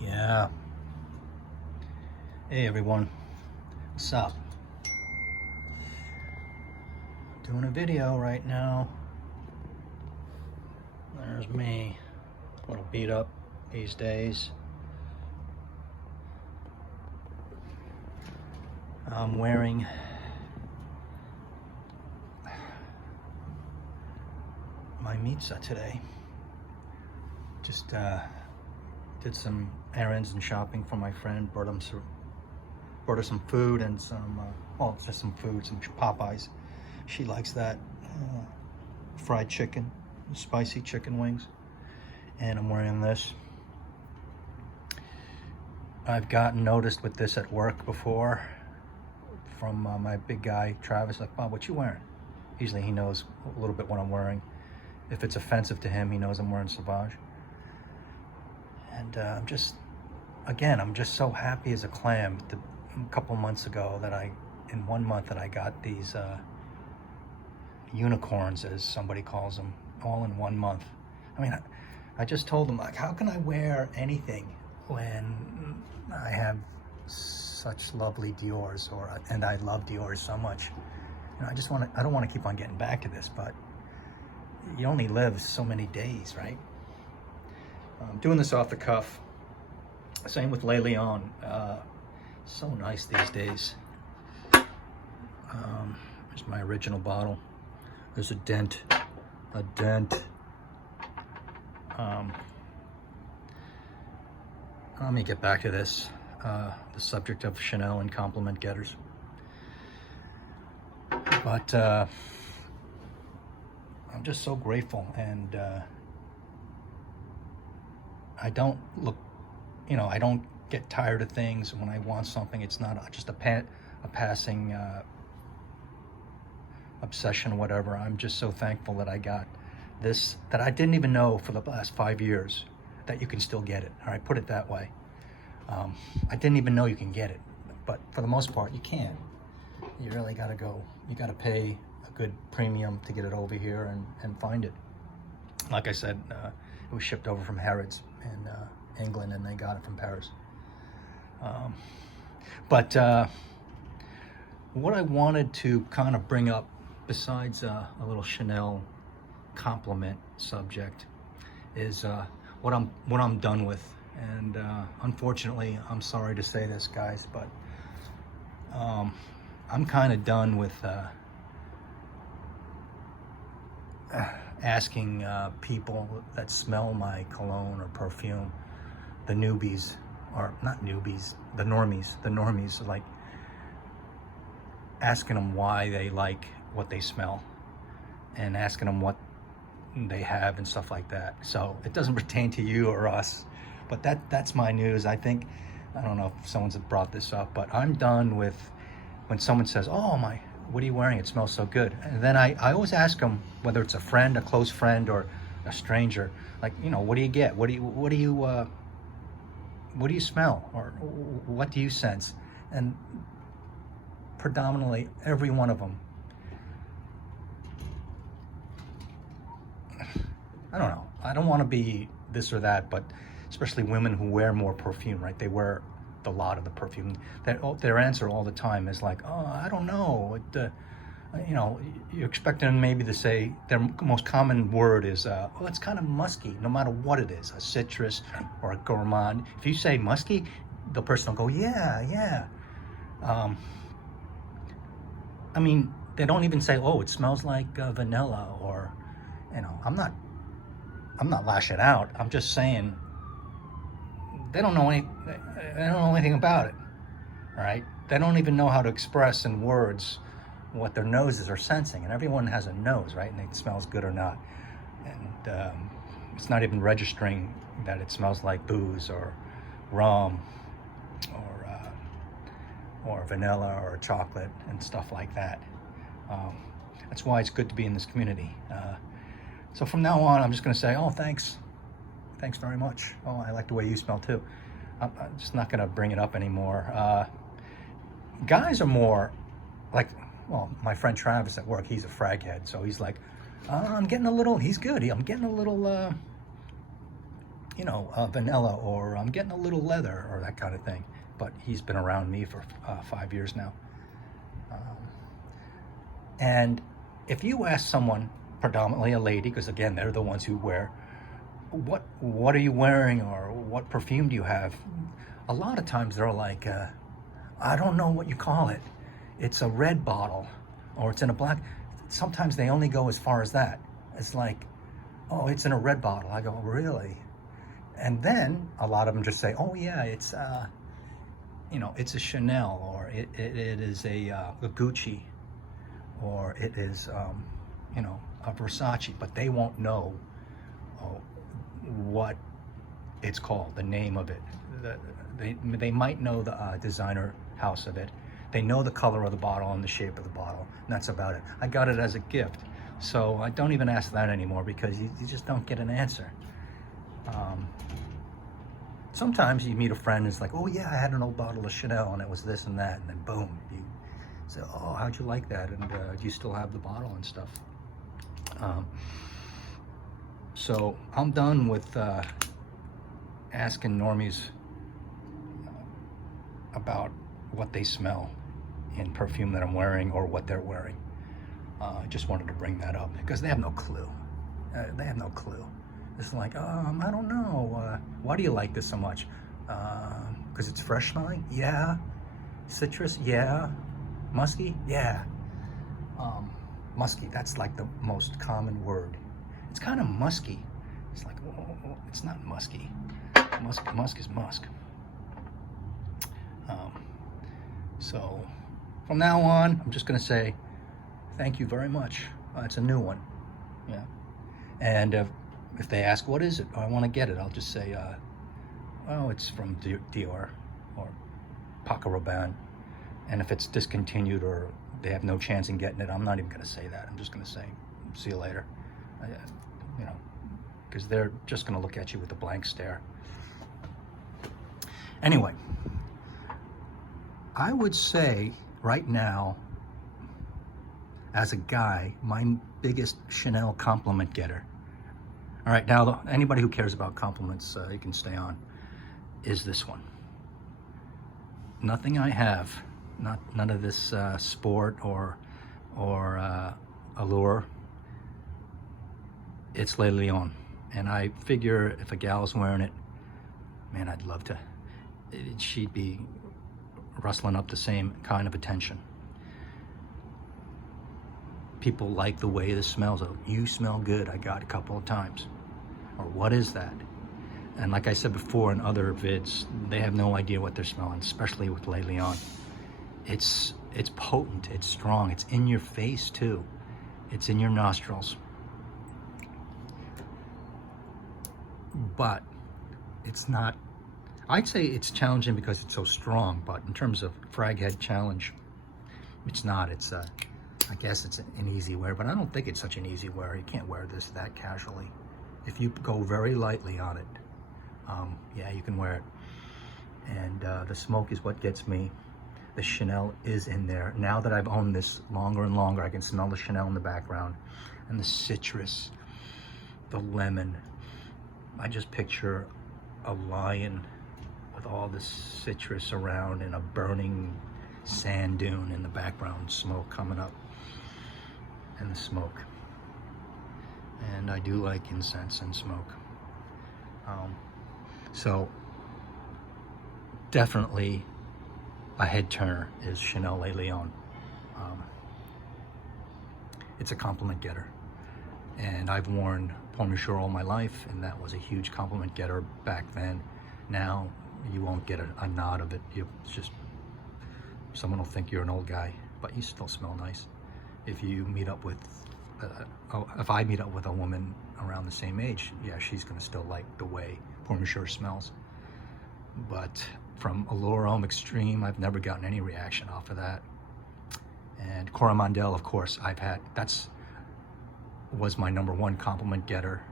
Yeah. Hey everyone, what's up? Doing a video right now. There's me, a little beat up these days. I'm wearing my pizza today. Just did some errands and shopping for my friend. Brought her some food and some, well, just some food, some Popeyes. She likes that fried chicken, spicy chicken wings. And I'm wearing this. I've gotten noticed with this at work before from my big guy, Travis, like, Bob, what you wearing? Usually he knows a little bit what I'm wearing. If it's offensive to him, he knows I'm wearing Sauvage. And I'm just so happy as a clam. A couple months ago in 1 month that I got these unicorns, as somebody calls them, all in 1 month. I mean, I just told them, like, how can I wear anything when I have such lovely Dior's, and I love Dior's so much. You know, I don't want to keep on getting back to this, but you only live so many days, right? I'm doing this off the cuff. Same with Le Leon. So nice these days. Here's my original bottle. There's a dent. Let me get back to this. The subject of Chanel and compliment getters. But I'm just so grateful, and I don't I don't get tired of things. When I want something, it's not just a passing obsession or whatever. I'm just so thankful that I got this, that I didn't even know for the last 5 years that you can still get it. All right, put it that way. I didn't even know you can get it, but for the most part, you can. You really gotta go. You gotta pay a good premium to get it over here and find it. Like I said, it was shipped over from Harrods in England, and they got it from Paris. But what I wanted to kind of bring up, besides a little Chanel compliment subject, is what I'm done with. And unfortunately, I'm sorry to say this, guys, but I'm kind of done with asking people that smell my cologne or perfume, the newbies, or not newbies, the normies, like asking them why they like what they smell, and asking them what they have and stuff like that. So it doesn't pertain to you or us, but that's my news. I don't know if someone's brought this up, but I'm done with when someone says, "Oh my, what are you wearing? It smells so good." And then I always ask them, whether it's a friend, a close friend, or a stranger, like, what do you get? What do you smell, or what do you sense? And predominantly every one of them, I don't know, I don't want to be this or that, but especially women who wear more perfume, right? They wear the lot of the perfume. Their answer all the time is like, "Oh, I don't know." You're expecting them maybe to say, their most common word is, "Oh, it's kind of musky," no matter what it is, a citrus or a gourmand. If you say musky, the person will go, yeah. I mean, they don't even say, "Oh, it smells like vanilla," or, I'm not lashing out. I'm just saying they don't know anything about it. All right, they don't even know how to express in words what their noses are sensing, and everyone has a nose, right? And it smells good or not, and it's not even registering that it smells like booze or rum or vanilla or chocolate and stuff like that. That's why it's good to be in this community. So from now on, I'm just going to say, "Oh, thanks very much. Oh, I like the way you smell too." I'm just not going to bring it up anymore. Guys are more like, well, my friend Travis at work, he's a frag head, so he's like, I'm getting a little, he's good. I'm getting a little, vanilla, or I'm getting a little leather, or that kind of thing. But he's been around me for 5 years now. And if you ask someone, predominantly a lady, because again, they're the ones who wear, what are you wearing, or what perfume do you have? A lot of times they're like, I don't know what you call it. It's a red bottle, or it's in a black. Sometimes they only go as far as that. It's like, oh, it's in a red bottle. I go, really? And then a lot of them just say, oh yeah, it's it's a Chanel, or it is a Gucci, or it is a Versace, but they won't know what it's called, the name of it. They might know the designer house of it. They know the color of the bottle and the shape of the bottle, and that's about it. I got it as a gift, so I don't even ask that anymore, because you just don't get an answer. Sometimes you meet a friend and it's like, oh yeah, I had an old bottle of Chanel and it was this and that, and then boom, you say, oh, how'd you like that? And do you still have the bottle and stuff? So I'm done with asking normies about what they smell in perfume that I'm wearing, or what they're wearing. I just wanted to bring that up because they have no clue. They have no clue. It's like, I don't know. Why do you like this so much? Because it's fresh smelling? Yeah. Citrus? Yeah. Musky? Yeah. Musky, that's like the most common word. It's kind of musky. It's like, oh, it's not musky. Musk is musk. So from now on, I'm just going to say thank you very much. It's a new one. Yeah. And if they ask, what is it? I want to get it. I'll just say, oh, it's from Dior or Paco Rabanne. And if it's discontinued or they have no chance in getting it, I'm not even going to say that. I'm just going to say, see you later. Because they're just going to look at you with a blank stare. Anyway, I would say right now, as a guy, my biggest Chanel compliment getter. All right, now anybody who cares about compliments, you can stay on, is this one. Nothing I have, none of this sport or allure. It's Le Lion. And I figure if a gal's wearing it, man, I'd love to. She'd be rustling up the same kind of attention. People like the way this smells. Oh, you smell good, I got a couple of times. Or what is that? And like I said before in other vids, they have no idea what they're smelling, especially with Le Lion. It's potent, it's strong, it's in your face too. It's in your nostrils. But it's not, I'd say it's challenging because it's so strong, but in terms of frag head challenge, it's not. It's I guess it's an easy wear, but I don't think it's such an easy wear. You can't wear this that casually. If you go very lightly on it, yeah, you can wear it. And the smoke is what gets me. The Chanel is in there. Now that I've owned this longer and longer, I can smell the Chanel in the background, and the citrus, the lemon. I just picture a lion with all the citrus around and a burning sand dune in the background, smoke coming up, and the smoke. And I do like incense and smoke. So definitely a head turner is Chanel Le Lion. It's a compliment getter. And I've worn Pour Monsieur all my life, and that was a huge compliment getter back then. Now you won't get a nod of it. It's just, someone will think you're an old guy, but you still smell nice. If you meet up with, if I meet up with a woman around the same age, yeah, she's gonna still like the way Pour Monsieur smells. But from Allure Homme Extreme, I've never gotten any reaction off of that. And Coromandel, of course, I've had, was my #1 compliment getter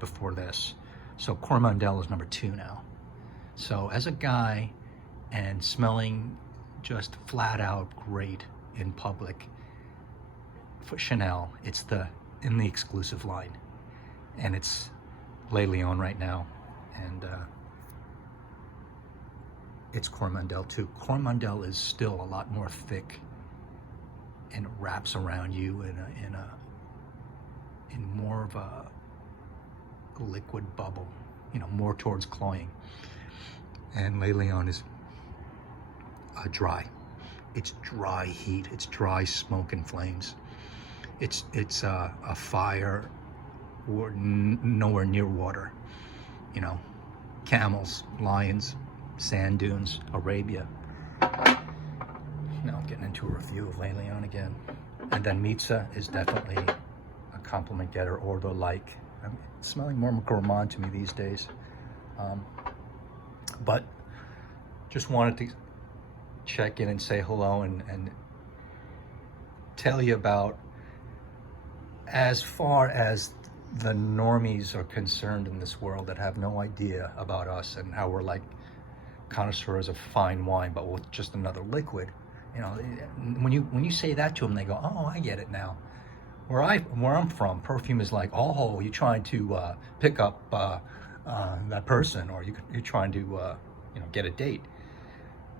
before this. So Coromandel is #2 now. So as a guy and smelling just flat out great in public, for Chanel, it's in the exclusive line. And it's Le Lion right now. and it's Coromandel too. Coromandel is still a lot more thick and it wraps around you in more of a liquid bubble, you know, more towards cloying. And Le Leon is dry. It's dry heat. It's dry smoke and flames. It's a fire nowhere near water. You know, camels, lions, sand dunes, Arabia. Now I'm getting into a review of Le Leon again. And then Mitza is definitely a compliment getter, or the like. I'm smelling more gourmand to me these days. But just wanted to check in and say hello and tell you about, as far as the normies are concerned in this world that have no idea about us and how we're like connoisseurs of fine wine, but with just another liquid. You know, when you say that to them, they go, "Oh, I get it now." Where I'm from, perfume is like, "Oh, you're trying to pick up that person, or you're trying to you know, get a date."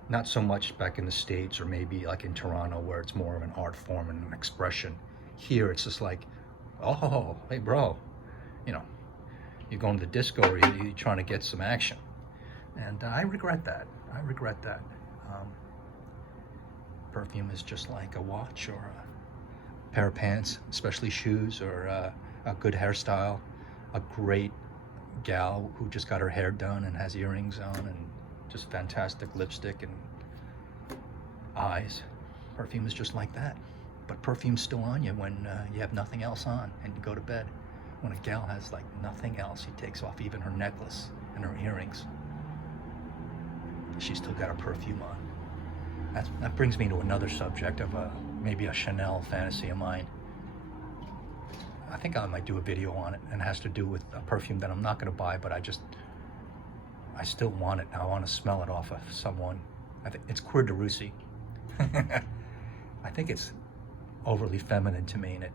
Not so much back in the States, or maybe like in Toronto, where it's more of an art form and an expression. Here, it's just like, "Oh, hey, bro, you know, you're going to the disco, or you're trying to get some action." And I regret that. I regret that. Perfume is just like a watch or a pair of pants, especially shoes, or a good hairstyle, a great gal who just got her hair done and has earrings on and just fantastic lipstick and eyes. Perfume is just like that. But perfume's still on you when you have nothing else on and you go to bed. When a gal has like nothing else, she takes off even her necklace and her earrings. She's still got her perfume on. That brings me to another subject of maybe a Chanel fantasy of mine. I think I might do a video on it, and it has to do with a perfume that I'm not going to buy, but I still want it. I want to smell it off of someone. I think it's Cuir de Russie. I think it's overly feminine to me, and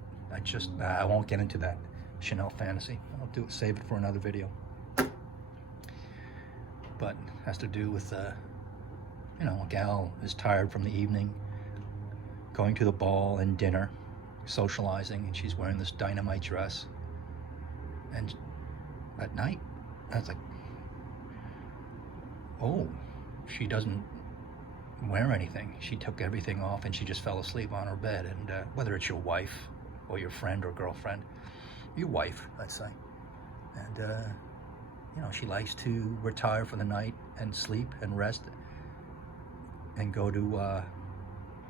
I won't get into that Chanel fantasy. I'll save it for another video. But it has to do with you know, a gal is tired from the evening, going to the ball and dinner, socializing, and she's wearing this dynamite dress. And at night, I was like, oh, she doesn't wear anything. She took everything off and she just fell asleep on her bed. And whether it's your wife or your friend or girlfriend, your wife, let's say, and you know, she likes to retire for the night and sleep and rest and go to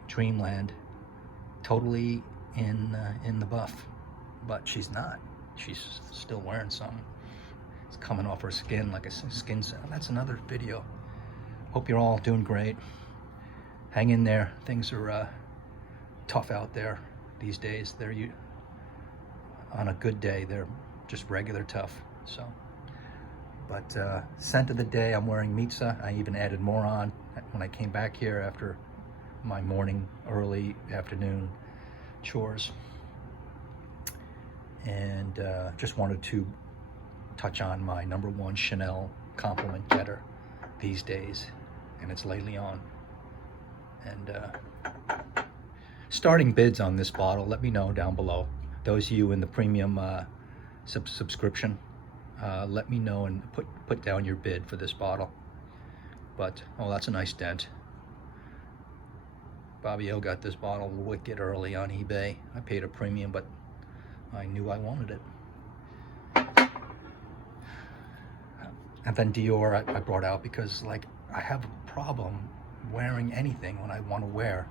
dreamland, totally in the buff. But she's not. She's still wearing something. It's coming off her skin like a skin cell. That's another video. Hope you're all doing great. Hang in there. Things are tough out there these days. On a good day, they're just regular tough. So, but scent of the day, I'm wearing Mitza. I even added more on when I came back here after my morning, early afternoon chores. And just wanted to touch on my #1 Chanel compliment getter these days, and it's Le Leon. And starting bids on this bottle, let me know down below. Those of you in the premium subscription, let me know and put down your bid for this bottle. But oh, that's a nice dent. Bobby O got this bottle wicked early on eBay. I paid a premium, but I knew I wanted it. And then Dior I brought out because, like, I have a problem wearing anything when I want to wear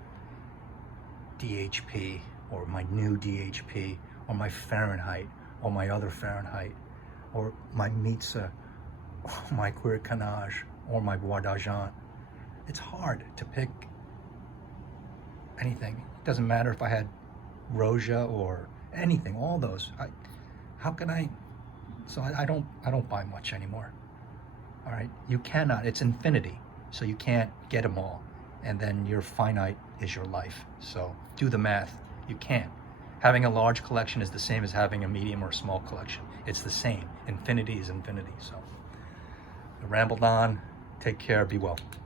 DHP or my new DHP or my Fahrenheit or my other Fahrenheit or my Mitza or my Cuir Canage or my Bois d'Argent. It's hard to pick anything. It doesn't matter if I had Roja or anything, all those. How can I? So I don't buy much anymore. All right, you cannot. It's infinity, so you can't get them all, and then your finite is your life. So do the math. You can't. Having a large collection is the same as having a medium or a small collection. It's the same. Infinity is infinity. So I rambled on. Take care. Be well.